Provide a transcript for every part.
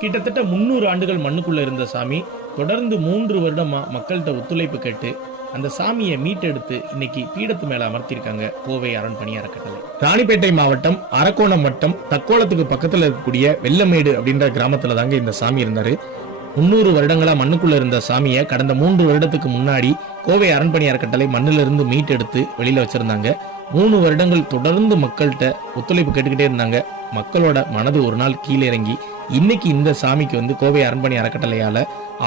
கிட்டத்தட்ட 300 ஆண்டுகள் மண்ணுக்குள்ள இருந்த சாமி தொடர்ந்து 3 வருடமா மக்கள்கிட்ட ஒத்துழைப்பு கேட்டு அந்த சாமியை மீட்டெடுத்து இன்னைக்கு பீடத்து மேல அமர்த்திருக்காங்க கோவை அரண்பணி அறக்கட்டளை. ராணிப்பேட்டை மாவட்டம் அரக்கோணம் வட்டம் தக்கோலத்துக்கு பக்கத்துல இருக்கக்கூடிய வெள்ளமேடு அப்படின்ற கிராமத்துல தாங்க இந்த சாமி இருந்தாரு. 300 வருடங்களா மண்ணுக்குள்ள இருந்த சாமியை கடந்த 3 வருடத்துக்கு முன்னாடி கோவை அரண்பணி அறக்கட்டளை மண்ணிலிருந்து மீட்டெடுத்து வெளியில வச்சிருந்தாங்க. 3 வருடங்கள் தொடர்ந்து மக்கள்கிட்ட ஒத்துழைப்பு கேட்டுக்கிட்டே இருந்தாங்க. மக்களோட மனது ஒரு நாள் கீழே இறங்கி இன்னைக்கு இந்த சாமிக்கு கோவை அரண்பணி அறக்கட்டளையால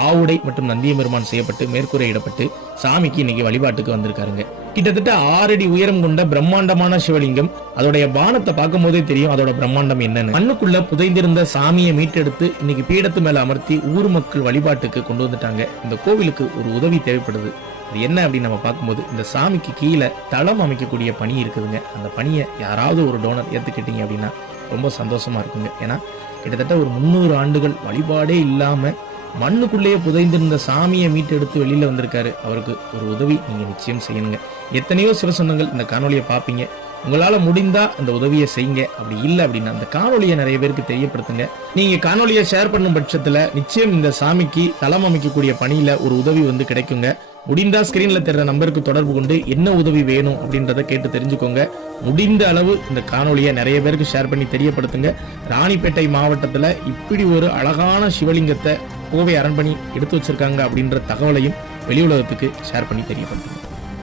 ஆவுடை மற்றும் நந்தியபெருமான் செய்யப்பட்டு மேற்கூரையிடப்பட்டு சாமிக்கு இன்னைக்கு வழிபாட்டுக்கு வந்திருக்காருங்க. கிட்டத்தட்ட 6 அடி உயரம் கொண்ட பிரம்மாண்டமான சிவலிங்கம். அதோடைய பானத்தை பார்க்கும் போதே தெரியும் அதோட பிரம்மாண்டம் என்னன்னு. மண்ணுக்குள்ள புதைந்திருந்த சாமியை மீட்டெடுத்து இன்னைக்கு பீடத்து மேல அமர்த்தி ஊர் மக்கள் வழிபாட்டுக்கு கொண்டு வந்துட்டாங்க. இந்த கோவிலுக்கு ஒரு உதவி தேவைப்படுது. அது என்ன அப்படின்னு நம்ம பார்க்கும்போது இந்த சாமிக்கு கீழே தளம் அமைக்கக்கூடிய பணி இருக்குதுங்க. அந்த பணியை யாராவது ஒரு டோனர் ஏத்துக்கிட்டீங்க அப்படின்னா ரொம்ப சந்தோஷமா இருக்குங்க. ஏன்னா கிட்டத்தட்ட ஒரு 300 ஆண்டுகள் வழிபாடே இல்லாம மண்ணுக்குள்ளேயே புதைந்திருந்த சாமியை மீட்டெடுத்து வெளியில வந்திருக்காரு. அவருக்கு ஒரு உதவி நீங்க நிச்சயம் செய்யணுங்க. எத்தனையோ சிவசொந்தங்கள் இந்த காணொலியை பார்ப்பீங்க. உங்களால முடிந்தா அந்த உதவியை செய்யுங்க. அப்படி இல்லை அப்படின்னா அந்த காணொலியை நிறைய பேருக்கு தெரியப்படுத்துங்க. நீங்க காணொலியை ஷேர் பண்ணும் பட்சத்துல நிச்சயம் இந்த சாமிக்கு தளம் அமைக்கக்கூடிய பணியில ஒரு உதவி கிடைக்குங்க. முடிந்தா ஸ்கிரீன்ல தெரியற நம்பருக்கு தொடர்பு கொண்டு என்ன உதவி வேணும் அப்படின்றத கேட்டு தெரிஞ்சுக்கோங்க. முடிந்த அளவு இந்த காணொலியை நிறைய பேருக்கு ஷேர் பண்ணி தெரியப்படுத்துங்க. ராணிப்பேட்டை மாவட்டத்துல இப்படி ஒரு அழகான சிவலிங்கத்தை கோவை அரண்பணி எடுத்து வச்சிருக்காங்க அப்படின்ற தகவலையும் வெளி உலகத்துக்கு ஷேர் பண்ணி தெரியப்படுத்துங்க.